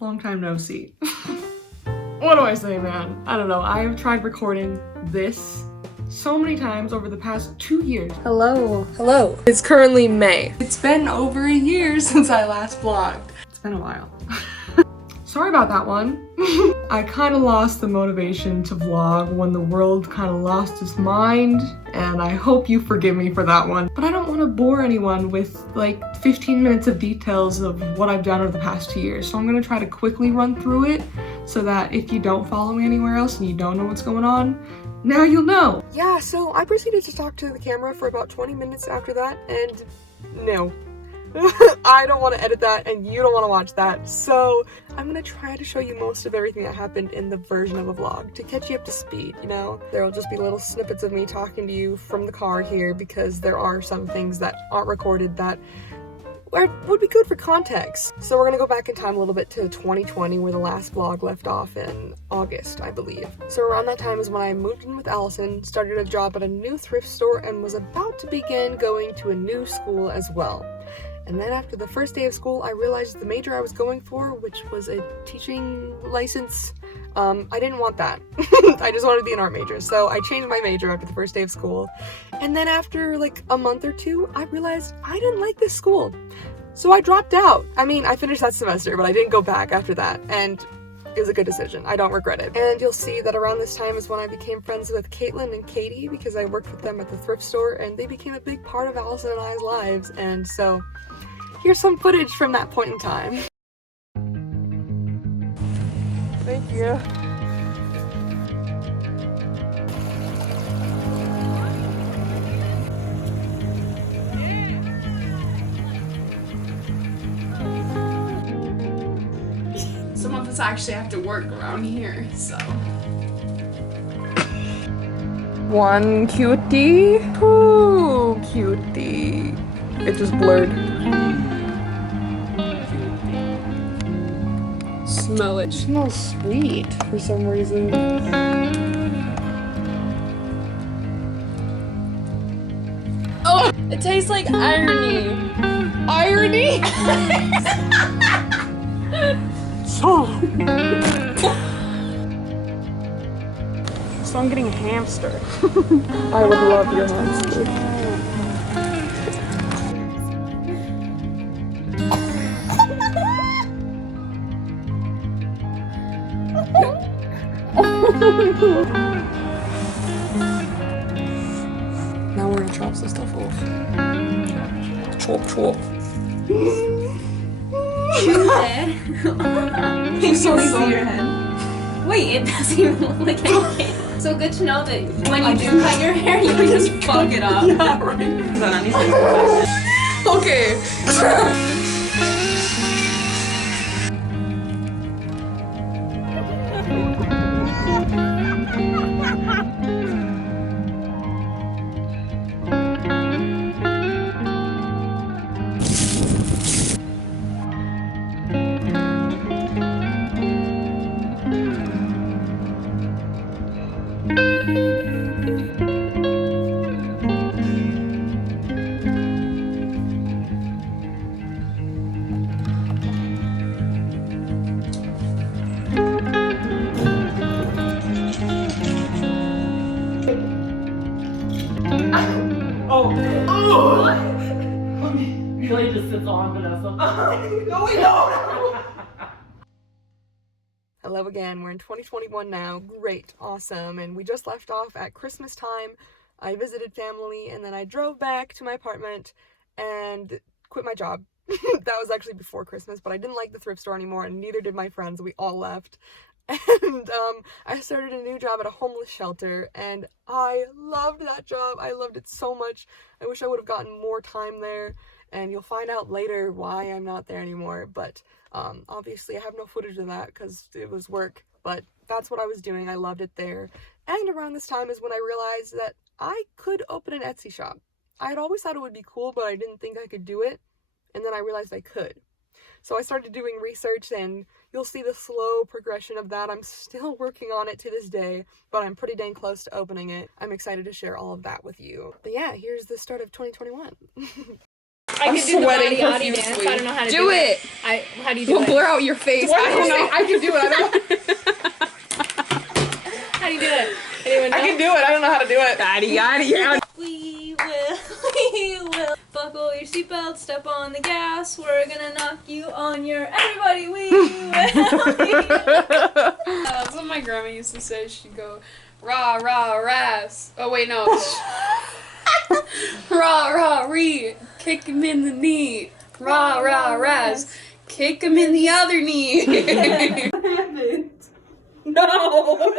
Long time no see. What do I say, man? I don't know. I have tried recording this so many times over the past 2 years. Hello. Hello. It's currently May. It's been over a year since I last vlogged. It's been a while. Sorry about that one. I kind of lost the motivation to vlog when the world kind of lost its mind, and I hope you forgive me for that one. But I don't want to bore anyone with like 15 minutes of details of what I've done over the past 2 years, so I'm going to try to quickly run through it so that if you don't follow me anywhere else and you don't know what's going on, now you'll know. Yeah, so I proceeded to talk to the camera for about 20 minutes after that, and no. I don't want to edit that and you don't want to watch that, so I'm gonna try to show you most of everything that happened in the version of a vlog to catch you up to speed, you know? There will just be little snippets of me talking to you from the car here because there are some things that aren't recorded that would be good for context. So we're gonna go back in time a little bit to 2020 where the last vlog left off in August, I believe. So around that time is when I moved in with Allison, started a job at a new thrift store, and was about to begin going to a new school as well. And then after the first day of school, I realized the major I was going for, which was a teaching license, I didn't want that. I just wanted to be an art major. So I changed my major after the first day of school. And then after like a month or two, I realized I didn't like this school. So I dropped out. I mean, I finished that semester, but I didn't go back after that. And it was a good decision. I don't regret it. And you'll see that around this time is when I became friends with Caitlin and Katie because I worked with them at the thrift store and they became a big part of Allison and I's lives. And so here's some footage from that point in time. Thank you. Some of us actually have to work around here, so. One cutie. Ooh, cutie. It just blurred. Smell it. It smells sweet for some reason. Oh! It tastes like irony. Irony? So I'm getting a hamster. I would love your hamster. Now we're gonna chop some stuff off. Chop, chop. Your head. He's so see your head. Wait, it doesn't even look like anything. So good to know that when you do cut your hair, you can just fuck it up. Yeah, right. Okay. Play just sits on Vanessa. No, we don't! Hello again, we're in 2021 now. Great, awesome, and we just left off at Christmas time. I visited family, and then I drove back to my apartment and quit my job. That was actually before Christmas, but I didn't like the thrift store anymore, and neither did my friends. We all left. And I started a new job at a homeless shelter, and I loved that job. I loved it so much. I wish I would have gotten more time there, and you'll find out later why I'm not there anymore. But obviously I have no footage of that because it was work, but that's what I was doing. I loved it there. And around this time is when I realized that I could open an Etsy shop. I had always thought it would be cool, but I didn't think I could do it, and then I realized I could. So I started doing research, and you'll see the slow progression of that. I'm still working on it to this day, but I'm pretty dang close to opening it. I'm excited to share all of that with you. But yeah, here's the start of 2021. I I'm could do the sweating body dance. profusely. I don't know how to Do it. How do you do We'll it? blur out your face. I don't know. I can do it. I don't. How do you do it? Anyone know? I can do it. I don't know how to do it. We will buckle your seatbelt, step on the gas. We're gonna knock you on your everybody. We will. That's what my grandma used to say. She'd go, rah, rah, ras. Oh, wait, no. Rah, rah, ree. Kick him in the knee. Rah, rah, ras. Kick him in the other knee. No.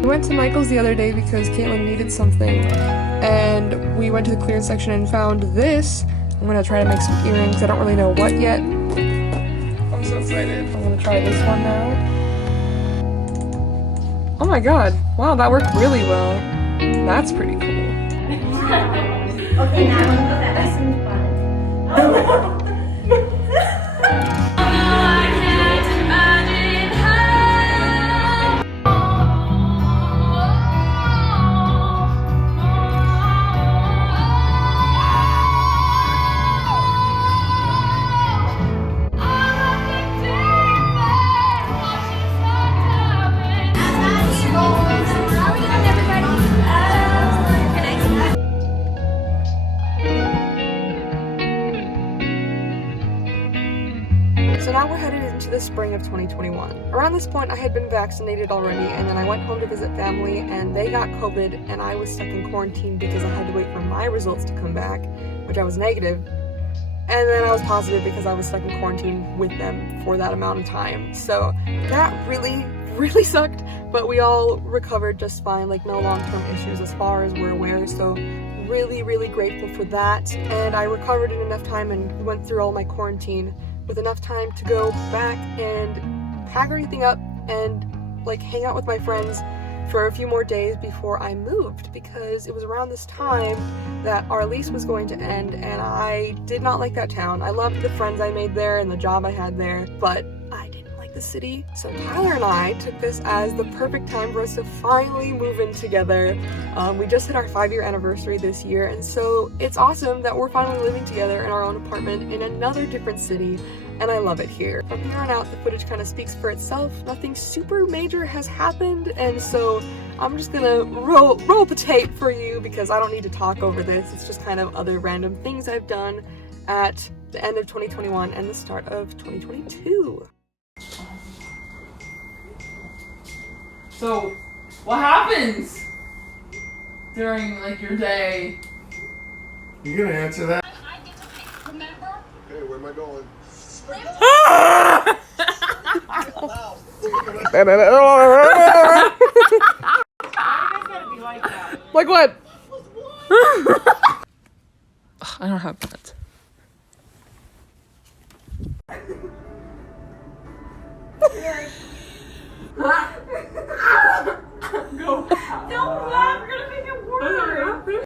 We went to Michael's the other day because Caitlin needed something, and we went to the clearance section and found this. I'm gonna try to make some earrings. I don't really know what yet. I'm so excited. I'm gonna try this one now. Oh my god. Wow, that worked really well. That's pretty cool. Okay, now that seems fun. So now we're headed into the spring of 2021. Around this point, I had been vaccinated already, and then I went home to visit family, and they got COVID, and I was stuck in quarantine because I had to wait for my results to come back, which I was negative. And then I was positive because I was stuck in quarantine with them for that amount of time. So that really sucked, but we all recovered just fine, like no long-term issues as far as we're aware. So really grateful for that. And I recovered in enough time and went through all my quarantine with enough time to go back and pack everything up and like hang out with my friends for a few more days before I moved, because it was around this time that our lease was going to end and I did not like that town. I loved the friends I made there and the job I had there, but I didn't like the city. So Tyler and I took this as the perfect time for us to finally move in together. We just hit our 5-year anniversary this year, and so it's awesome that we're finally living together in our own apartment in another different city, and I love it here. From here on out, the footage kind of speaks for itself. Nothing super major has happened, and so I'm just gonna roll the tape for you because I don't need to talk over this. It's just kind of other random things I've done at the end of 2021 and the start of 2022. So, what happens during like your day? You gonna answer that? Hey, where am I going? Like what? I don't have that. Don't laugh, you're gonna make it worse.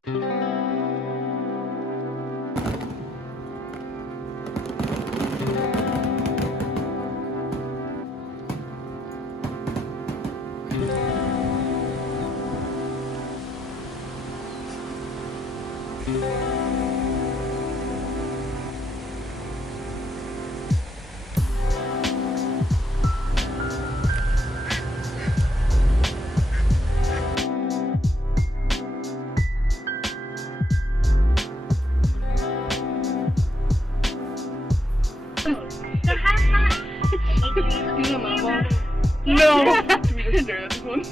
No! Can we just stare at this one?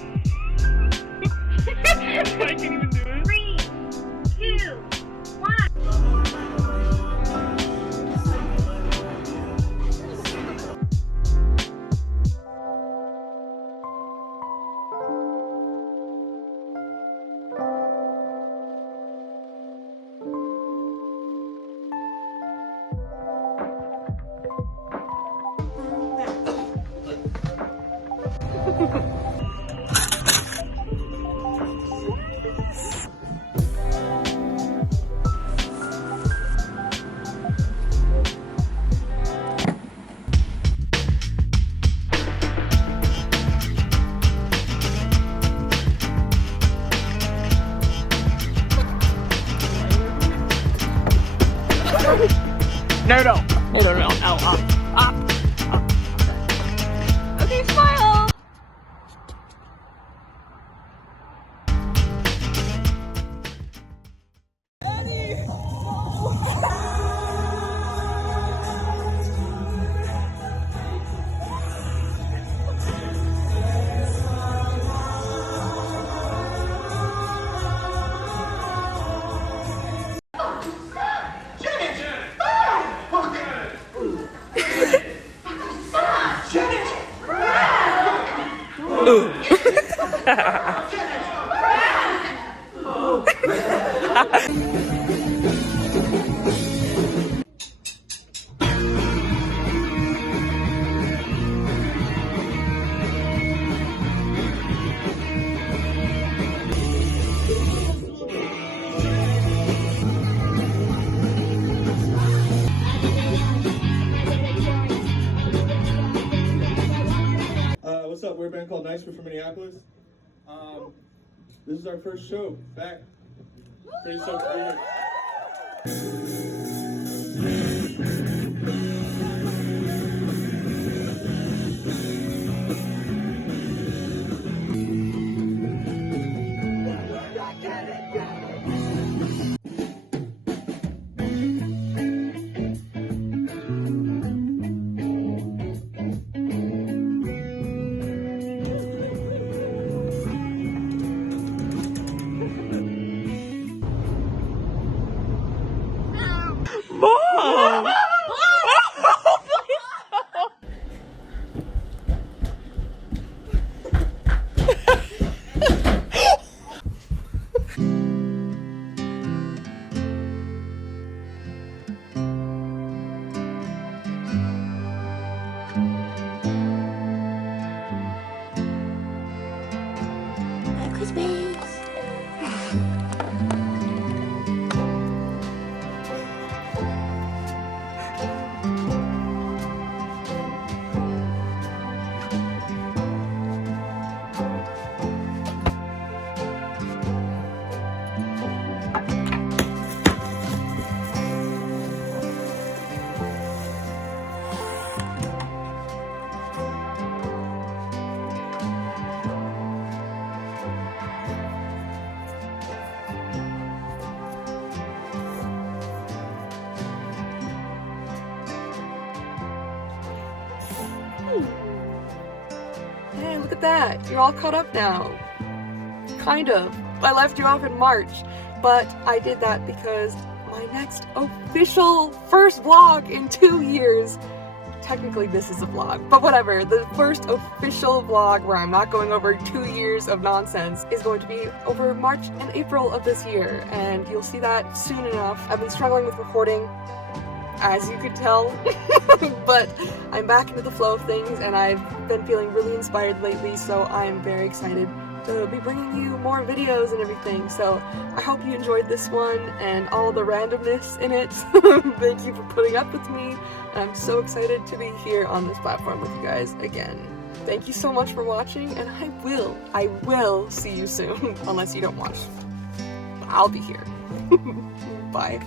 I can't even do it. 3, 2, 1. Okay, smile. What's up? We're a band called Niiice. We're from Minneapolis. This is our first show back. Pretty stoked to be here. Hey, look at that. You're all caught up now. Kind of. I left you off in March, but I did that because my next official first vlog in 2 years, technically this is a vlog, but whatever, the first official vlog where I'm not going over 2 years of nonsense is going to be over March and April of this year, and you'll see that soon enough. I've been struggling with recording, as you could tell, but I'm back into the flow of things and I've been feeling really inspired lately, so I'm very excited to be bringing you more videos and everything. So I hope you enjoyed this one and all the randomness in it. Thank you for putting up with me. I'm so excited to be here on this platform with you guys again. Thank you so much for watching, and I will see you soon, unless you don't watch. I'll be here. Bye.